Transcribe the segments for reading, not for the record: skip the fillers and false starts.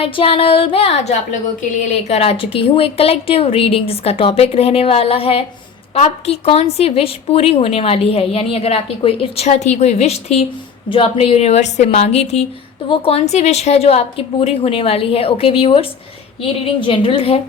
My channel. मैं आज आप लोगों के लिए लेकर आ चुकी हूँ एक कलेक्टिव रीडिंग जिसका टॉपिक रहने वाला है आपकी कौन सी विश पूरी होने वाली है। यानी अगर आपकी कोई इच्छा थी, कोई विश थी जो आपने यूनिवर्स से मांगी थी, तो वो कौन सी विश है जो आपकी पूरी होने वाली है। ओके व्यूअर्स, ये रीडिंग जनरल है,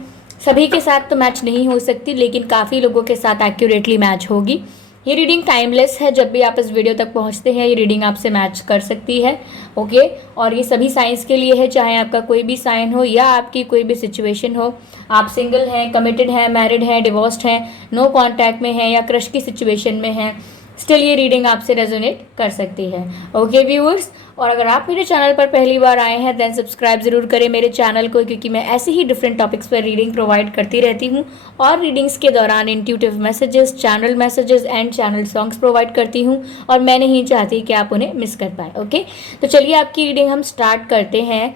सभी के साथ तो मैच नहीं हो सकती, लेकिन काफ़ी लोगों के साथ एक्यूरेटली मैच होगी। ये रीडिंग टाइमलेस है, जब भी आप इस वीडियो तक पहुंचते हैं ये रीडिंग आपसे मैच कर सकती है। ओके, और ये सभी साइंस के लिए है, चाहे आपका कोई भी साइन हो या आपकी कोई भी सिचुएशन हो। आप सिंगल हैं, कमिटेड हैं, मैरिड हैं, डिवोर्स्ड हैं, नो कॉन्टैक्ट में हैं या क्रश की सिचुएशन में हैं, स्टिल ये रीडिंग आपसे रेजोनेट कर सकती है। ओके व्यूअर्स, और अगर आप मेरे चैनल पर पहली बार आए हैं देन सब्सक्राइब ज़रूर करें मेरे चैनल को, क्योंकि मैं ऐसे ही डिफरेंट टॉपिक्स पर रीडिंग प्रोवाइड करती रहती हूँ और रीडिंग्स के दौरान intuitive messages, channel messages and channel songs provide करती हूँ, और मैं नहीं चाहती कि आप उन्हें मिस कर पाएँ। ओके, तो चलिए आपकी रीडिंग हम स्टार्ट करते हैं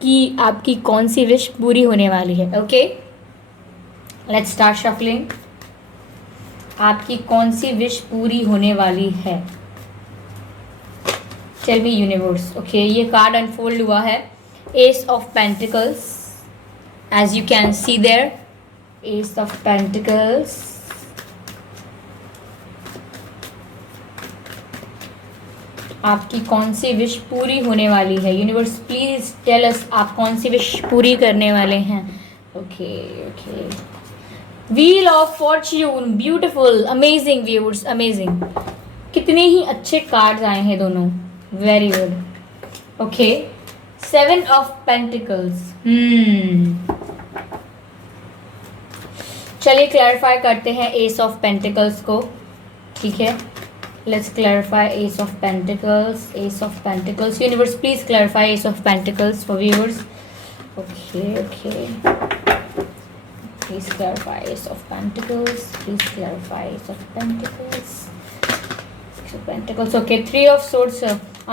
कि आपकी कौन सी विश पूरी होने वाली है। Okay, let's start shuffling. आपकी कौन सी विश पूरी होने वाली है, टेल मी यूनिवर्स। ओके, ये कार्ड अनफोल्ड हुआ है, ace of pentacles, as you can see there, ace of pentacles. आपकी कौन सी विश पूरी होने वाली है यूनिवर्स, प्लीज टेल अस आप कौन सी विश पूरी करने वाले हैं। Okay okay, wheel of Fortune, beautiful, amazing viewers, amazing. कितने ही अच्छे कार्ड्स आए हैं दोनों, very good. Okay, seven of pentacles. चलिए क्लैरिफाई करते हैं एस ऑफ पेंटिकल्स को, ठीक है। Let's clarify S of pentacles, S of pentacles. Universe please clarify S of pentacles for viewers. Okay okay, please clarify ace of pentacles, please clarify ace of pentacles, ace of pentacles। okay, three of swords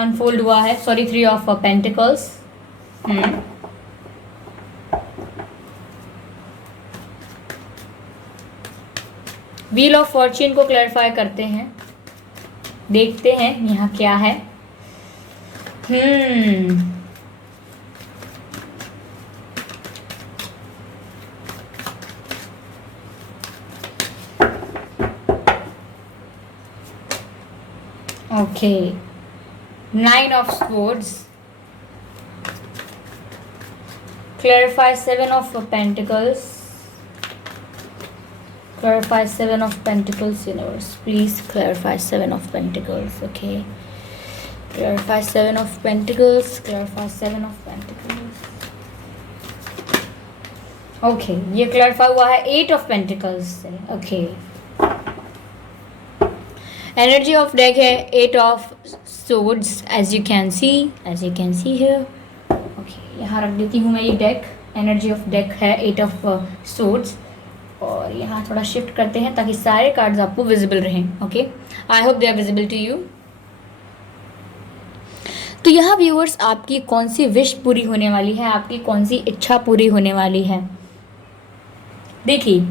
unfold हुआ है, sorry, three of pentacles। wheel of fortune को clarify करते हैं, देखते हैं यहाँ क्या है। Okay, nine of swords, clarify seven of pentacles, clarify seven of pentacles universe, please clarify seven of pentacles। okay, clarify seven of pentacles, clarify seven of pentacles। okay, ये clarify हुआ है eight of pentacles से। okay, energy of deck है eight of swords, as you can see here. Okay, यहाँ रख देती हूँ मैं ये डेक, एनर्जी ऑफ डेक है एट ऑफ सोर्ड्स, और यहाँ थोड़ा शिफ्ट करते हैं ताकि सारे कार्ड्स आपको विजिबल रहें। Okay, I hope they are visible to you. तो यहाँ व्यूअर्स आपकी कौन सी विश पूरी होने वाली है, आपकी कौन सी इच्छा पूरी होने वाली है। देखिए,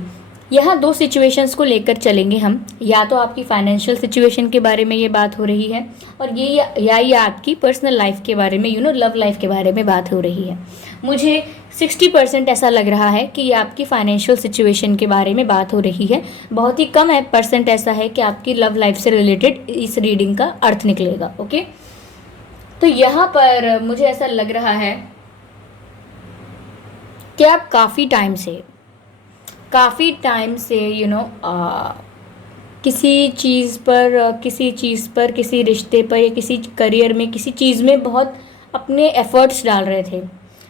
यहाँ दो सिचुएशंस को लेकर चलेंगे हम, या तो आपकी फाइनेंशियल सिचुएशन के बारे में ये बात हो रही है, और ये आपकी पर्सनल लाइफ के बारे में, लव लाइफ के बारे में बात हो रही है। मुझे 60% ऐसा लग रहा है कि ये आपकी फाइनेंशियल सिचुएशन के बारे में बात हो रही है, बहुत ही कम परसेंट ऐसा है कि आपकी लव लाइफ से रिलेटेड इस रीडिंग का अर्थ निकलेगा। ओके, तो यहाँ पर मुझे ऐसा लग रहा है कि आप काफ़ी टाइम से किसी चीज़ पर, किसी रिश्ते पर या किसी करियर में, किसी चीज़ में बहुत अपने एफर्ट्स डाल रहे थे।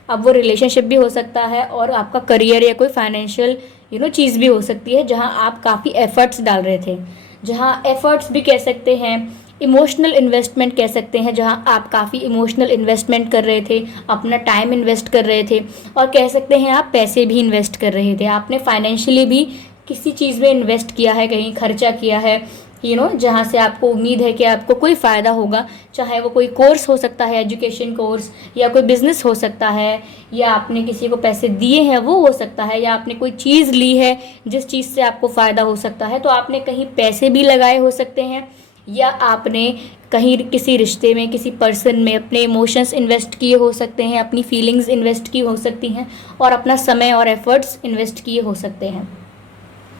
अब वो रिलेशनशिप भी हो सकता है और आपका करियर या कोई फाइनेंशियल चीज़ भी हो सकती है जहाँ आप काफ़ी एफर्ट्स डाल रहे थे, जहाँ एफर्ट्स भी कह सकते हैं, इमोशनल इन्वेस्टमेंट कह सकते हैं, जहाँ आप काफ़ी इमोशनल इन्वेस्टमेंट कर रहे थे, अपना टाइम इन्वेस्ट कर रहे थे, और कह सकते हैं आप पैसे भी इन्वेस्ट कर रहे थे। आपने फाइनेंशियली भी किसी चीज़ में इन्वेस्ट किया है, कहीं खर्चा किया है, जहाँ से आपको उम्मीद है कि आपको कोई फ़ायदा होगा, चाहे वो कोई कोर्स हो सकता है, एजुकेशन कोर्स, या कोई बिज़नेस हो सकता है, या आपने किसी को पैसे दिए हैं वो हो सकता है, या आपने कोई चीज़ ली है जिस चीज़ से आपको फ़ायदा हो सकता है। तो आपने कहीं पैसे भी लगाए हो सकते हैं, या आपने कहीं किसी रिश्ते में, किसी पर्सन में अपने इमोशंस इन्वेस्ट किए हो सकते हैं, अपनी फीलिंग्स इन्वेस्ट की हो सकती हैं, और अपना समय और एफर्ट्स इन्वेस्ट किए हो सकते हैं।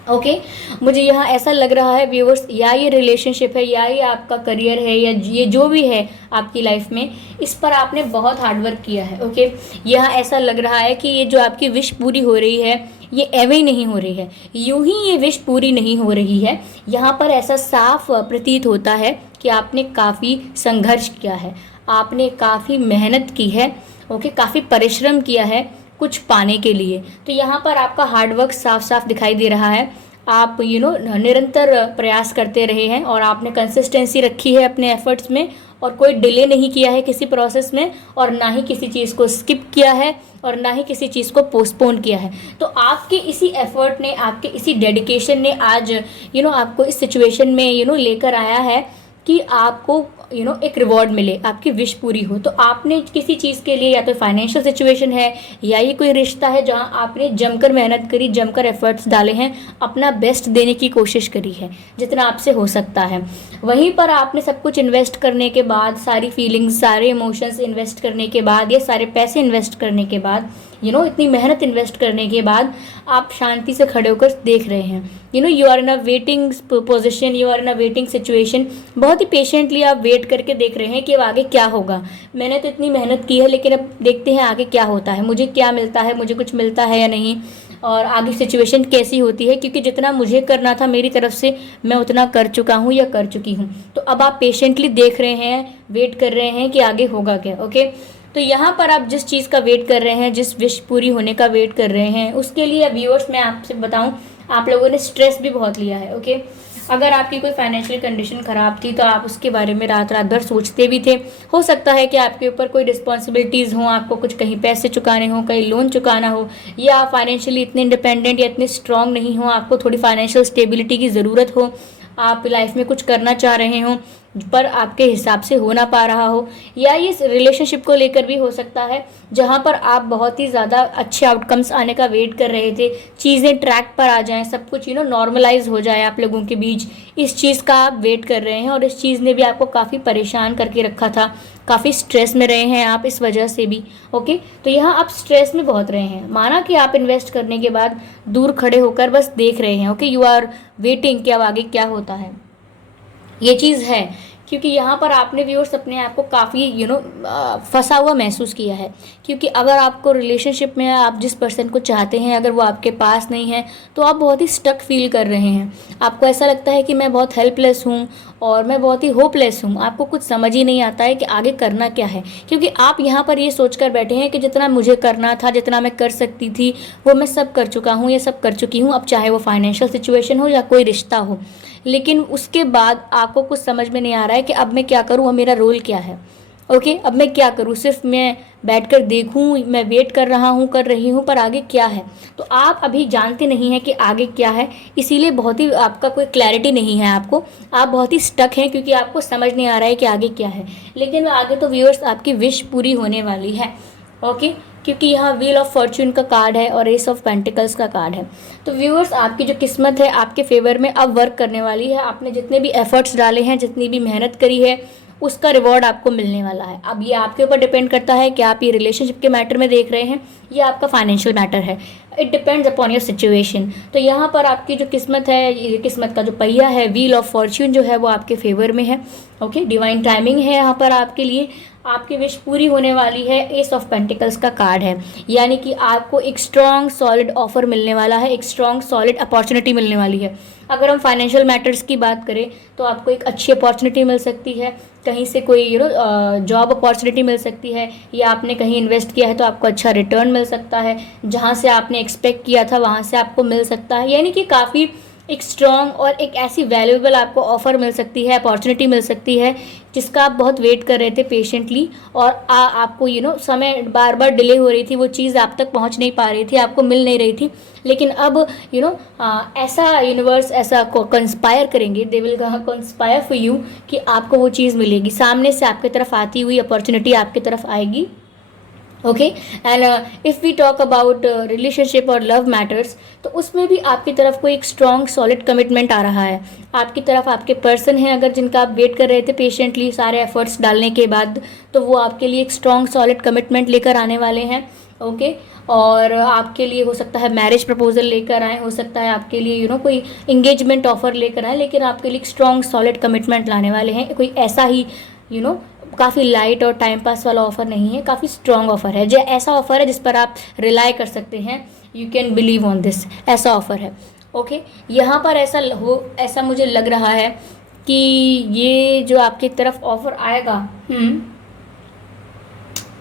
ओके मुझे यहाँ ऐसा लग रहा है व्यूअर्स, या ये रिलेशनशिप है, या ये आपका करियर है, या ये जो भी है आपकी लाइफ में, इस पर आपने बहुत हार्डवर्क किया है। ओके यहाँ ऐसा लग रहा है कि ये जो आपकी विश पूरी हो रही है, ये एवं ही नहीं हो रही है, यूं ही ये विश पूरी नहीं हो रही है। यहाँ पर ऐसा साफ प्रतीत होता है कि आपने काफ़ी संघर्ष किया है, आपने काफ़ी मेहनत की है, ओके काफ़ी परिश्रम किया है कुछ पाने के लिए। तो यहाँ पर आपका हार्डवर्क साफ साफ दिखाई दे रहा है। आप निरंतर प्रयास करते रहे हैं, और आपने कंसिस्टेंसी रखी है अपने एफर्ट्स में, और कोई डिले नहीं किया है किसी प्रोसेस में, और ना ही किसी चीज़ को स्किप किया है, और ना ही किसी चीज़ को पोस्टपोन किया है। तो आपके इसी एफर्ट ने, आपके इसी डेडिकेशन ने आज आपको इस सिचुएशन में लेकर आया है कि आपको एक रिवॉर्ड मिले, आपकी विश पूरी हो। तो आपने किसी चीज़ के लिए, या तो फाइनेंशियल सिचुएशन है, या ये कोई रिश्ता है जहाँ आपने जमकर मेहनत करी, जमकर एफर्ट्स डाले हैं, अपना बेस्ट देने की कोशिश करी है जितना आपसे हो सकता है। वहीं पर आपने सब कुछ इन्वेस्ट करने के बाद, सारी फीलिंग्स, सारे इमोशंस इन्वेस्ट करने के बाद, ये सारे पैसे इन्वेस्ट करने के बाद, इतनी मेहनत इन्वेस्ट करने के बाद, आप शांति से खड़े होकर देख रहे हैं। You are in a waiting position, you are in a waiting situation. बहुत ही पेशेंटली आप वेट करके देख रहे हैं कि अब आगे क्या होगा। मैंने तो इतनी मेहनत की है, लेकिन अब देखते हैं आगे क्या होता है, मुझे क्या मिलता है, मुझे कुछ मिलता है या नहीं, और आगे सिचुएशन कैसी होती है। क्योंकि जितना मुझे करना था मेरी तरफ से, मैं उतना कर चुका हूँ या कर चुकी हूँ। तो अब आप पेशेंटली देख रहे हैं, वेट कर रहे हैं कि आगे होगा क्या। ओके तो यहाँ पर आप जिस चीज़ का वेट कर रहे हैं, जिस विश पूरी होने का वेट कर रहे हैं, उसके लिए व्यूअर्स मैं आपसे बताऊँ, आप लोगों ने स्ट्रेस भी बहुत लिया है। ओके अगर आपकी कोई फाइनेंशियल कंडीशन ख़राब थी, तो आप उसके बारे में रात रात भर सोचते भी थे। हो सकता है कि आपके ऊपर कोई रिस्पॉन्सिबिलिटीज़ हों, आपको कुछ कहीं पैसे चुकाने हों, कहीं लोन चुकाना हो, या आप फाइनेंशियली इतने इंडिपेंडेंट या इतने स्ट्रांग नहीं हो, आपको थोड़ी फाइनेंशियल स्टेबिलिटी की ज़रूरत हो, आप लाइफ में कुछ करना चाह रहे हो पर आपके हिसाब से हो ना पा रहा हो, या ये रिलेशनशिप को लेकर भी हो सकता है जहाँ पर आप बहुत ही ज़्यादा अच्छे आउटकम्स आने का वेट कर रहे थे, चीज़ें ट्रैक पर आ जाएं, सब कुछ नॉर्मलाइज हो जाए आप लोगों के बीच, इस चीज़ का आप वेट कर रहे हैं। और इस चीज़ ने भी आपको काफ़ी परेशान करके रखा था, काफ़ी स्ट्रेस में रहे हैं आप इस वजह से भी। ओके तो यहाँ आप स्ट्रेस में बहुत रहे हैं, माना कि आप इन्वेस्ट करने के बाद दूर खड़े होकर बस देख रहे हैं। ओके यू आर वेटिंग कि अब आगे क्या होता है, ये चीज़ है। क्योंकि यहाँ पर आपने व्यूअर्स अपने आप को काफ़ी फंसा हुआ महसूस किया है। क्योंकि अगर आपको रिलेशनशिप में आप जिस पर्सन को चाहते हैं, अगर वो आपके पास नहीं है, तो आप बहुत ही स्टक फील कर रहे हैं। आपको ऐसा लगता है कि मैं बहुत हेल्पलेस हूँ और मैं बहुत ही होपलेस हूँ, आपको कुछ समझ ही नहीं आता है कि आगे करना क्या है। क्योंकि आप यहाँ पर ये सोच कर बैठे हैं कि जितना मुझे करना था, जितना मैं कर सकती थी, वो मैं सब कर चुका हूँ या सब कर चुकी हूँ, अब चाहे वो फाइनेंशियल सिचुएशन हो या कोई रिश्ता हो। लेकिन उसके बाद आपको कुछ समझ में नहीं आ रहा है कि अब मैं क्या करूँ, अब मेरा रोल क्या है। ओके अब मैं क्या करूँ, सिर्फ मैं बैठकर देखूँ, मैं वेट कर रहा हूँ, कर रही हूँ, पर आगे क्या है। तो आप अभी जानते नहीं हैं कि आगे क्या है, इसीलिए बहुत ही आपका कोई क्लैरिटी नहीं है आपको, आप बहुत ही स्टक हैं क्योंकि आपको समझ नहीं आ रहा है कि आगे क्या है। लेकिन आगे तो व्यूअर्स आपकी विश पूरी होने वाली है। ओके क्योंकि यहाँ व्हील ऑफ फॉर्च्यून का कार्ड है और एस ऑफ पेंटिकल्स का कार्ड है। तो व्यूअर्स आपकी जो किस्मत है आपके फेवर में अब वर्क करने वाली है। आपने जितने भी एफर्ट्स डाले हैं, जितनी भी मेहनत करी है, उसका रिवॉर्ड आपको मिलने वाला है। अब ये आपके ऊपर डिपेंड करता है कि आप ये रिलेशनशिप के मैटर में देख रहे हैं या आपका फाइनेंशियल मैटर है। It depends upon your situation. तो यहाँ पर आपकी जो किस्मत है, ये किस्मत का जो पहिया है, व्हील ऑफ फॉर्च्यून जो है वो आपके फेवर में है। ओके डिवाइन टाइमिंग है यहाँ पर आपके लिए, आपकी विश पूरी होने वाली है। एस ऑफ पेंटिकल्स का कार्ड है, यानी कि आपको एक स्ट्रॉन्ग सॉलिड ऑफर मिलने वाला है, एक स्ट्रॉन्ग सॉलिड अपॉर्चुनिटी मिलने वाली है। अगर हम फाइनेंशियल मैटर्स की बात करें तो आपको एक अच्छी अपॉर्चुनिटी मिल सकती है, कहीं से कोई जॉब अपॉर्चुनिटी मिल सकती है, या आपने कहीं इन्वेस्ट किया है तो आपको अच्छा रिटर्न मिल सकता है, जहाँ से आपने एक्सपेक्ट किया था वहाँ से आपको मिल सकता है। यानी कि काफ़ी एक स्ट्रॉन्ग और एक ऐसी वैल्यूएबल आपको ऑफ़र मिल सकती है, अपॉर्चुनिटी मिल सकती है जिसका आप बहुत वेट कर रहे थे पेशेंटली, और आपको समय बार बार डिले हो रही थी, वो चीज़ आप तक पहुंच नहीं पा रही थी, आपको मिल नहीं रही थी। लेकिन अब ऐसा यूनिवर्स ऐसा कंस्पायर करेंगे, they will conspire for you कि आपको वो चीज़ मिलेगी, सामने से आपकी तरफ आती हुई अपॉर्चुनिटी आपकी तरफ आएगी। Okay. And if we talk about relationship और लव मैटर्स, तो उसमें भी आपकी तरफ कोई एक स्ट्रॉन्ग सॉलिड कमिटमेंट आ रहा है। आपकी तरफ आपके पर्सन हैं अगर जिनका आप वेट कर रहे थे पेशेंटली सारे एफर्ट्स डालने के बाद, तो वो आपके लिए एक स्ट्रॉन्ग सॉलिड कमिटमेंट लेकर आने वाले हैं। ओके। और आपके लिए हो सकता है मैरिज प्रपोजल लेकर आए, हो सकता है आपके लिए कोई इंगेजमेंट ऑफर लेकर आए, लेकिन आपके लिए एक स्ट्रॉन्ग सॉलिड कमिटमेंट लाने वाले हैं। कोई ऐसा ही काफ़ी लाइट और टाइम पास वाला ऑफ़र नहीं है, काफ़ी स्ट्रॉन्ग ऑफ़र है, जो ऐसा ऑफ़र है जिस पर आप रिलाई कर सकते हैं, you can believe on this, ऐसा ऑफ़र है। ओके। यहाँ पर ऐसा मुझे लग रहा है कि ये जो आपकी तरफ ऑफ़र आएगा,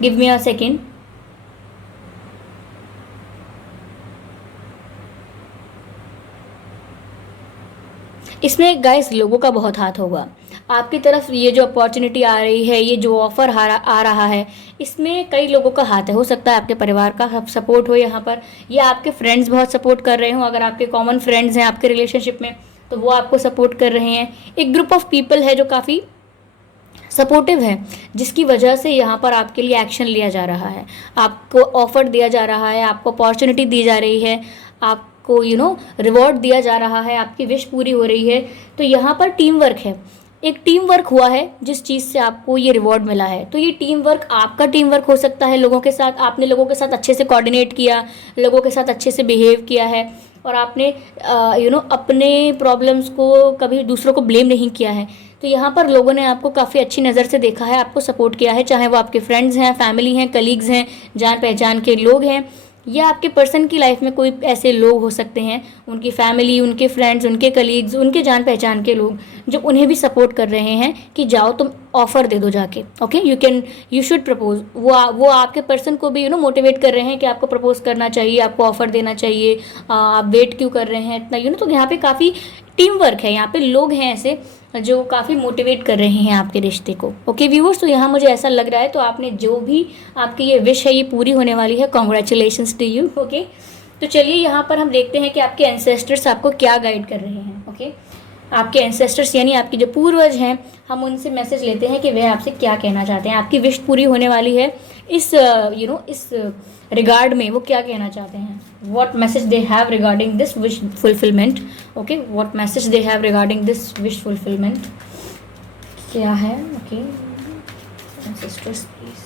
गिव मी अ सेकेंड। इसमें गाइस लोगों का बहुत हाथ होगा आपकी तरफ। ये जो अपॉर्चुनिटी आ रही है, ये जो ऑफ़र आ रहा है, इसमें कई लोगों का हाथ है। हो सकता है आपके परिवार का सपोर्ट हो यहाँ पर, या आपके फ्रेंड्स बहुत सपोर्ट कर रहे हो। अगर आपके कॉमन फ्रेंड्स हैं आपके रिलेशनशिप में, तो वो आपको सपोर्ट कर रहे हैं। एक ग्रुप ऑफ पीपल है जो काफ़ी सपोर्टिव है, जिसकी वजह से यहाँ पर आपके लिए एक्शन लिया जा रहा है, आपको ऑफ़र दिया जा रहा है, आपको अपॉर्चुनिटी दी जा रही है, आपको रिवॉर्ड दिया जा रहा है, आपकी विश पूरी हो रही है। तो यहाँ पर टीम वर्क है, एक टीम वर्क हुआ है जिस चीज़ से आपको ये रिवॉर्ड मिला है। तो ये टीम वर्क आपका टीम वर्क हो सकता है लोगों के साथ, आपने लोगों के साथ अच्छे से कोऑर्डिनेट किया, लोगों के साथ अच्छे से बिहेव किया है, और आपने अपने प्रॉब्लम्स को कभी दूसरों को ब्लेम नहीं किया है। तो यहाँ पर लोगों ने आपको काफ़ी अच्छी नज़र से देखा है, आपको सपोर्ट किया है, चाहे वो आपके फ्रेंड्स हैं, फैमिली हैं, कलीग्स हैं, जान पहचान के लोग हैं, या आपके पर्सन की लाइफ में कोई ऐसे लोग हो सकते हैं, उनकी फैमिली, उनके फ्रेंड्स, उनके कलीग्स, उनके जान पहचान के लोग, जो उन्हें भी सपोर्ट कर रहे हैं कि जाओ तुम ऑफ़र दे दो जाके। Okay, you should propose. वो आपके पर्सन को भी मोटिवेट कर रहे हैं कि आपको प्रपोज करना चाहिए, आपको ऑफ़र देना चाहिए, आप वेट क्यों कर रहे हैं इतना। तो यहाँ पे काफ़ी टीम वर्क है, यहाँ पे लोग हैं ऐसे जो काफ़ी मोटिवेट कर रहे हैं आपके रिश्ते को। ओके व्यूअर्स, तो यहाँ मुझे ऐसा लग रहा है, तो आपने जो भी आपकी ये विश है ये पूरी होने वाली है। Congratulations to you. ओके, तो चलिए यहाँ पर हम देखते हैं कि आपके एंसेस्टर्स आपको क्या गाइड कर रहे हैं। ओके, आपके एंसेस्टर्स यानी आपके जो पूर्वज हैं, हम उनसे मैसेज लेते हैं कि वह आपसे क्या कहना चाहते हैं। आपकी विश पूरी होने वाली है इस इस रिगार्ड में, वो क्या कहना चाहते हैं, what message they have regarding this wish fulfillment। okay, what message they have regarding this wish fulfillment क्या है। okay, ancestors please।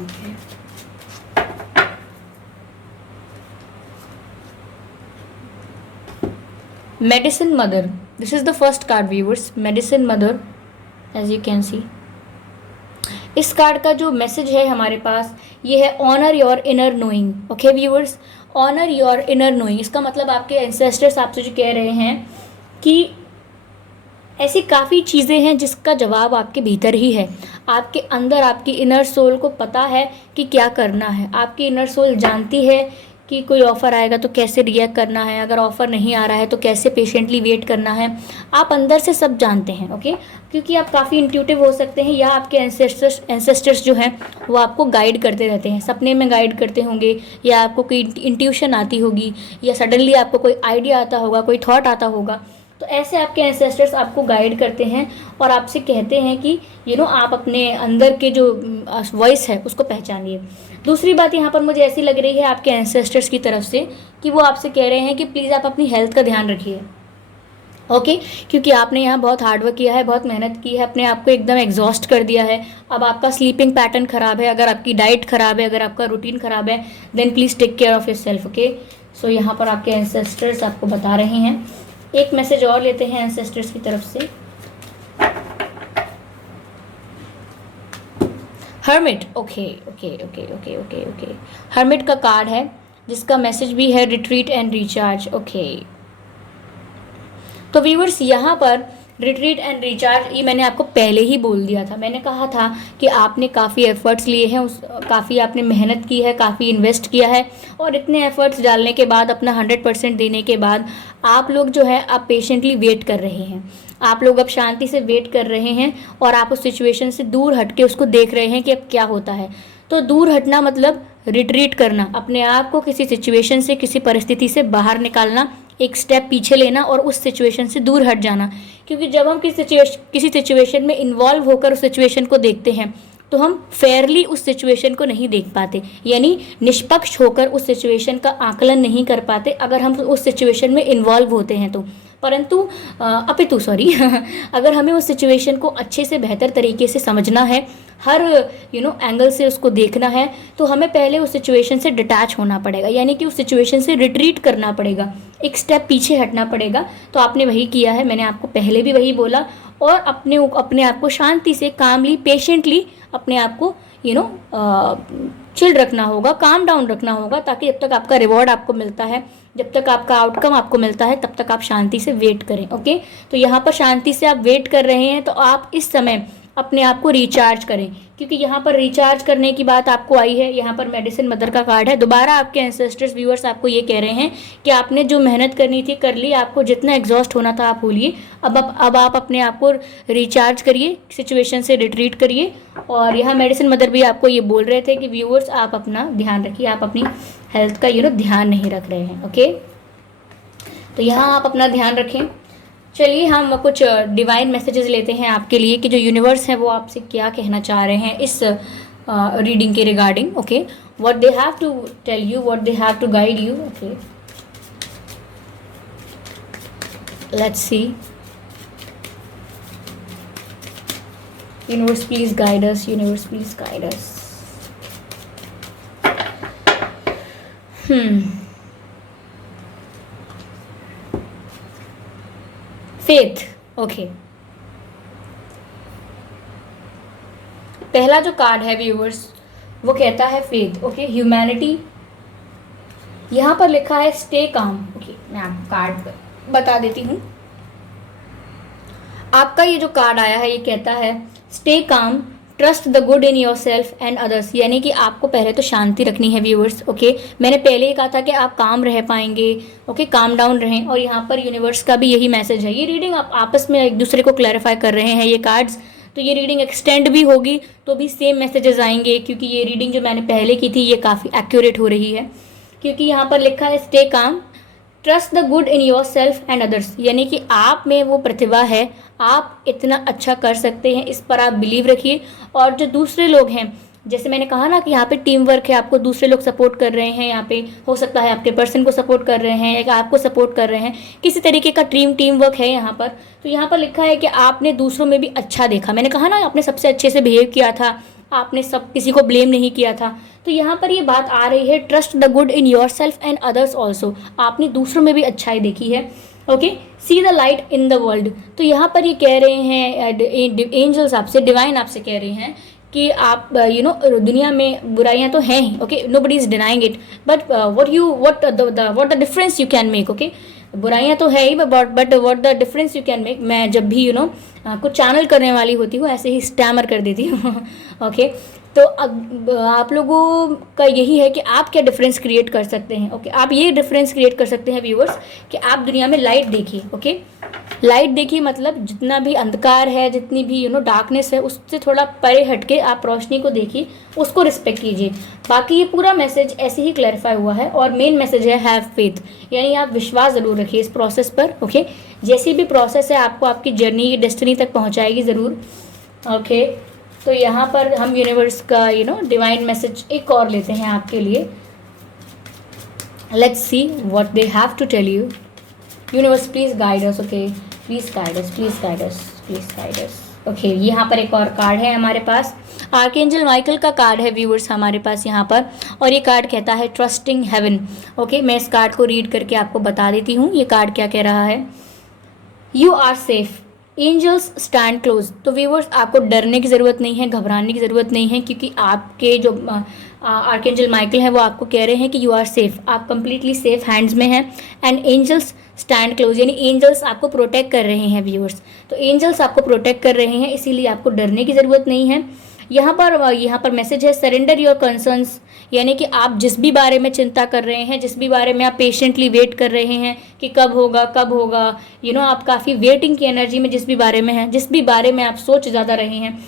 okay, medicine mother, this is the first card viewers, medicine mother, as you can see। इस card का जो message है हमारे पास ये है honour your inner knowing. Okay viewers, honour your inner knowing, इसका मतलब आपके एंसेस्टर्स आपसे जो कह रहे हैं कि ऐसी काफ़ी चीज़ें हैं जिसका जवाब आपके भीतर ही है, आपके अंदर, आपकी इनर सोल को पता है कि क्या करना है। आपकी इनर सोल जानती है कि कोई ऑफ़र आएगा तो कैसे रिएक्ट करना है, अगर ऑफ़र नहीं आ रहा है तो कैसे पेशेंटली वेट करना है। आप अंदर से सब जानते हैं। ओके, क्योंकि आप काफ़ी इंट्यूटिव हो सकते हैं, या आपके एंसेस्टर्स जो हैं वो आपको गाइड करते रहते हैं, सपने में गाइड करते होंगे, या आपको कोई इंट्यूशन आती होगी, या सडनली आपको कोई आइडिया आता होगा, कोई थॉट आता होगा। तो ऐसे आपके एंसेस्टर्स आपको गाइड करते हैं और आपसे कहते हैं कि आप अपने अंदर के जो वॉइस है उसको पहचानिए। दूसरी बात यहाँ पर मुझे ऐसी लग रही है आपके एंसेस्टर्स की तरफ से कि वो आपसे कह रहे हैं कि प्लीज़ आप अपनी हेल्थ का ध्यान रखिए। ओके, क्योंकि आपने यहाँ बहुत हार्डवर्क किया है, बहुत मेहनत की है, अपने आप को एकदम एग्जॉस्ट कर दिया है। अब आपका स्लीपिंग पैटर्न ख़राब है, अगर आपकी डाइट ख़राब है, अगर आपका रूटीन ख़राब है, then please take care of your self. Okay, so यहाँ पर आपके एंसेस्टर्स आपको बता रहे हैं। एक मैसेज और लेते हैं एंसेस्टर्स की तरफ से। Hermit, okay okay okay okay okay okay, hermit का कार्ड है जिसका मैसेज भी है रिट्रीट एंड रिचार्ज। ओके, तो व्यूअर्स यहाँ पर रिट्रीट एंड रिचार्ज, ये मैंने आपको पहले ही बोल दिया था। मैंने कहा था कि आपने काफ़ी एफ़र्ट्स लिए हैं, काफ़ी आपने मेहनत की है, काफ़ी इन्वेस्ट किया है, और इतने एफ़र्ट्स डालने के बाद, अपना 100% देने के बाद, आप लोग जो है आप पेशेंटली वेट कर रहे हैं। आप लोग अब शांति से वेट कर रहे हैं और आप उस सिचुएशन से दूर हट के उसको देख रहे हैं कि अब क्या होता है। तो दूर हटना मतलब रिट्रीट करना, अपने आप को किसी सिचुएशन से, किसी परिस्थिति से बाहर निकालना, एक स्टेप पीछे लेना और उस सिचुएशन से दूर हट जाना। क्योंकि जब हम किसी सिचुएशन में इन्वॉल्व होकर उस सिचुएशन को देखते हैं तो हम फेयरली उस सिचुएशन को नहीं देख पाते, यानी निष्पक्ष होकर उस सिचुएशन का आकलन नहीं कर पाते अगर हम उस सिचुएशन में इन्वॉल्व होते हैं तो। परंतु अपितु सॉरी अगर हमें उस सिचुएशन को अच्छे से बेहतर तरीके से समझना है, हर एंगल से उसको देखना है, तो हमें पहले उस सिचुएशन से डिटैच होना पड़ेगा, यानी कि उस सिचुएशन से रिट्रीट करना पड़ेगा, एक स्टेप पीछे हटना पड़ेगा। तो आपने वही किया है, मैंने आपको पहले भी वही बोला। और अपने आप को शांति से, कामली, पेशेंटली अपने आप को चिल रखना होगा, काम डाउन रखना होगा, ताकि जब तक आपका रिवॉर्ड आपको मिलता है, जब तक आपका आउटकम आपको मिलता है, तब तक आप शांति से वेट करें। ओके, तो यहाँ पर शांति से आप वेट कर रहे हैं, तो आप इस समय अपने आप को रिचार्ज करें, क्योंकि यहाँ पर रिचार्ज करने की बात आपको आई है। यहाँ पर मेडिसिन मदर का कार्ड है। दोबारा आपके एंसेस्टर्स, व्यूअर्स आपको ये कह रहे हैं कि आपने जो मेहनत करनी थी कर ली, आपको जितना एग्जॉस्ट होना था आप होलिए। अब आप अपने आप को रिचार्ज करिए, सिचुएशन से रिट्रीट करिए। और यहाँ मेडिसिन मदर भी आपको ये बोल रहे थे कि व्यूअर्स आप अपना ध्यान रखिए, आप अपनी हेल्थ का ध्यान नहीं रख रहे हैं। ओके, तो यहाँ आप अपना ध्यान रखें। चलिए हम कुछ डिवाइन मैसेजेस लेते हैं आपके लिए कि जो यूनिवर्स है वो आपसे क्या कहना चाह रहे हैं इस रीडिंग के regarding. Okay, what they have to tell you, what they have to guide you. Okay, let's see. Universe please guide us, universe please guide us. Faith. Okay, पहला जो कार्ड है व्यूअर्स वो कहता है फेथ। Okay, humanity. यहाँ पर लिखा है स्टे काम। ओके, मैं आपको कार्ड बता देती हूँ। आपका ये जो कार्ड आया है ये कहता है stay calm, trust the good in your self and others, यानी कि आपको पहले तो शांति रखनी है व्यूअर्स। ओके, मैंने पहले ही कहा था कि आप काम रह पाएंगे। ओके, काम डाउन रहें। और यहाँ पर यूनिवर्स का भी यही मैसेज है। ये रीडिंग आप आपस में एक दूसरे को क्लैरिफाई कर रहे हैं ये कार्ड्स, तो ये रीडिंग एक्सटेंड भी होगी तो भी सेम मैसेजेस आएंगे, क्योंकि ये रीडिंग जो मैंने पहले की थी ये काफ़ी एक्यूरेट हो रही है। क्योंकि यहाँ पर लिखा है stay calm, trust the good in your self and others, यानी कि आप में वो प्रतिभा है, आप इतना अच्छा कर सकते हैं, इस पर आप बिलीव रखिए। और जो दूसरे लोग हैं, जैसे मैंने कहा ना कि यहाँ पे टीम वर्क है, आपको दूसरे लोग सपोर्ट कर रहे हैं, यहाँ पे हो सकता है आपके पर्सन को सपोर्ट कर रहे हैं या आपको सपोर्ट कर रहे हैं, किसी तरीके का टीम वर्क है यहाँ पर। तो यहाँ पर लिखा है कि आपने दूसरों में भी अच्छा देखा। मैंने कहा ना आपने सबसे अच्छे से बिहेव किया था, आपने सब किसी को ब्लेम नहीं किया था। तो यहाँ पर ये बात आ रही है trust the good in your self and others also, आपने दूसरों में भी अच्छाई देखी है। Okay, see the light in the world. तो यहाँ पर ये कह रहे हैं एंजल्स आपसे, डिवाइन आपसे कह रहे हैं कि आप दुनिया में बुराइयां तो हैं ही। Okay, nobody is denying it, but what the difference you can make. Okay, बुराइयां तो है ही, but what the difference you can make. मैं जब भी कुछ चैनल करने वाली होती हूँ ऐसे ही स्टैमर कर देती हूँ। ओके, तो आप लोगों का यही है कि आप क्या डिफरेंस क्रिएट कर सकते हैं। ओके, आप ये डिफरेंस क्रिएट कर सकते हैं व्यूअर्स कि आप दुनिया में लाइट देखिए। ओके, लाइट देखिए मतलब जितना भी अंधकार है, जितनी भी डार्कनेस है, उससे थोड़ा परे हटके आप रोशनी को देखिए, उसको रिस्पेक्ट कीजिए। बाकी ये पूरा मैसेज ऐसे ही क्लैरिफाई हुआ है। और मेन मैसेज है हैव फेथ, यानी आप विश्वास ज़रूर रखिए इस प्रोसेस पर। ओके, जैसी भी प्रोसेस है आपको आपकी जर्नी, डेस्टिनी तक पहुँचाएगी ज़रूर। ओके, तो यहाँ पर हम यूनिवर्स का डिवाइन मैसेज एक और लेते हैं आपके लिए। Let's see what they have to tell you. Universe please guide us. Okay, please guide us, please guide us, please guide us. Okay, यहाँ पर एक और कार्ड है हमारे पास, आर्कएंजल माइकल का कार्ड है व्यूअर्स हमारे पास यहाँ पर। और ये कार्ड कहता है ट्रस्टिंग हेवन। ओके, मैं इस कार्ड को रीड करके आपको बता देती हूँ ये कार्ड क्या कह रहा है। You are safe, angels stand close. तो व्यूअर्स आपको डरने की ज़रूरत नहीं है, घबराने की ज़रूरत नहीं है, क्योंकि आपके जो आर्कएंजल माइकल है वो आपको कह रहे हैं कि यू आर सेफ, आप कंप्लीटली सेफ हैंड्स में हैं। एंड एंजल्स स्टैंड क्लोज, यानी एंजल्स आपको प्रोटेक्ट कर रहे हैं व्यूअर्स। तो एंजल्स आपको प्रोटेक्ट कर रहे हैं, इसीलिए आपको डरने की ज़रूरत नहीं है। यहाँ पर मैसेज है सरेंडर योर कंसर्न्स, यानी कि आप जिस भी बारे में चिंता कर रहे हैं, जिस भी बारे में आप पेशेंटली वेट कर रहे हैं कि कब होगा कब होगा, आप काफ़ी वेटिंग की एनर्जी में जिस भी बारे में हैं, जिस भी बारे में आप सोच ज़्यादा रहे हैं,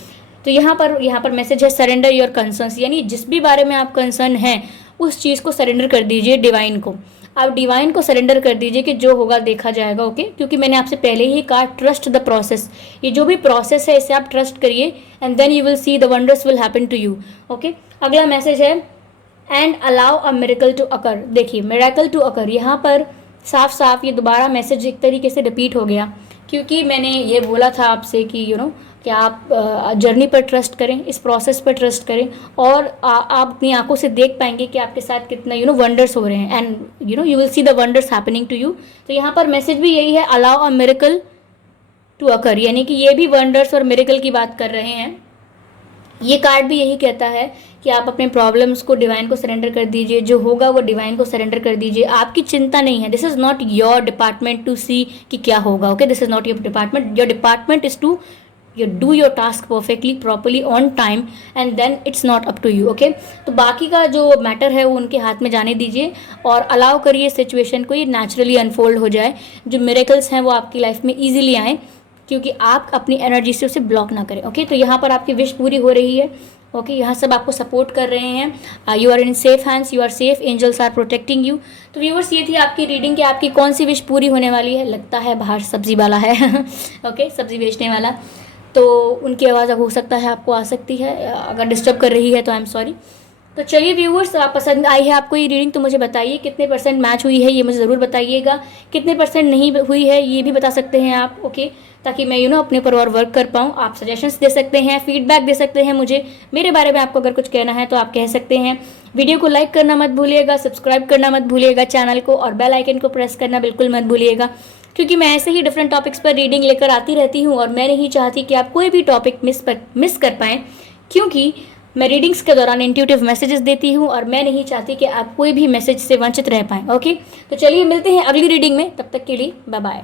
तो यहाँ पर मैसेज है सरेंडर योर कंसर्न्स, यानी जिस भी बारे में आप कंसर्न हैं उस चीज़ को सरेंडर कर दीजिए डिवाइन को। आप डिवाइन को सरेंडर कर दीजिए कि जो होगा देखा जाएगा, ओके। क्योंकि मैंने आपसे पहले ही कहा, ट्रस्ट द प्रोसेस। ये जो भी प्रोसेस है इसे आप ट्रस्ट करिए and then you will see the wonders will happen to you, okay. अगला मैसेज है and allow a miracle to occur. देखिए मिरेकल टू अकर, यहाँ पर साफ साफ ये दोबारा मैसेज एक तरीके से रिपीट हो गया, क्योंकि मैंने ये बोला था आपसे कि कि आप जर्नी पर ट्रस्ट करें, इस प्रोसेस पर ट्रस्ट करें, और आप अपनी आंखों से देख पाएंगे कि आपके साथ कितना वंडर्स हो रहे हैं, and you will see the wonders happening to you. तो यहाँ पर मैसेज भी यही है, allow a miracle to occur, यानी कि ये भी वंडर्स और मिरेकल की बात कर रहे हैं। ये कार्ड भी यही कहता है कि आप अपने प्रॉब्लम्स को डिवाइन को सरेंडर कर दीजिए, जो होगा वो डिवाइन को सरेंडर कर दीजिए। आपकी चिंता नहीं है, this is not your department to see कि क्या होगा, ओके। This is not your department, your department is to you do your task perfectly properly on time and then it's not up to you, okay। तो बाकी का जो matter है वो उनके हाथ में जाने दीजिए और अलाउ करिए सिचुएशन को ये नेचुरली अनफोल्ड हो जाए, जो मिरेकल्स हैं वो आपकी लाइफ में ईजिली आएँ, क्योंकि आप अपनी एनर्जी से उसे ब्लॉक ना करें, ओके। तो यहाँ पर आपकी विश पूरी हो रही है, ओके। यहाँ सब आपको सपोर्ट कर रहे हैं, you are in safe hands, you are safe, angels are protecting you. तो व्यूअर्स ये थी आपकी रीडिंग कि आपकी कौन सी विश पूरी होने वाली है। लगता है बाहर सब्जी वाला है ओके, सब्जी बेचने वाला, तो उनकी आवाज़ हो सकता है आपको आ सकती है, अगर डिस्टर्ब कर रही है तो आई एम सॉरी। तो चलिए व्यूअर्स, आप पसंद आई है आपको ये रीडिंग तो मुझे बताइए, कितने % मैच हुई है ये मुझे ज़रूर बताइएगा, कितने % नहीं हुई है ये भी बता सकते हैं आप, ओके, ताकि मैं अपने ऊपर और वर्क कर पाऊँ। आप सजेशंस दे सकते हैं, फीडबैक दे सकते हैं मुझे, मेरे बारे में आपको अगर कुछ कहना है तो आप कह सकते हैं। वीडियो को लाइक करना मत भूलिएगा, सब्सक्राइब करना मत भूलिएगा चैनल को, और बेल आइकन को प्रेस करना बिल्कुल मत भूलिएगा, क्योंकि मैं ऐसे ही डिफरेंट टॉपिक्स पर रीडिंग लेकर आती रहती हूँ और मैं नहीं चाहती कि आप कोई भी टॉपिक मिस कर पाएँ, क्योंकि मैं रीडिंग्स के दौरान इंट्यूटिव मैसेजेस देती हूँ और मैं नहीं चाहती कि आप कोई भी मैसेज से वंचित रह पाएँ, ओके। तो चलिए मिलते हैं अगली रीडिंग में, तब तक के लिए बाय बाय।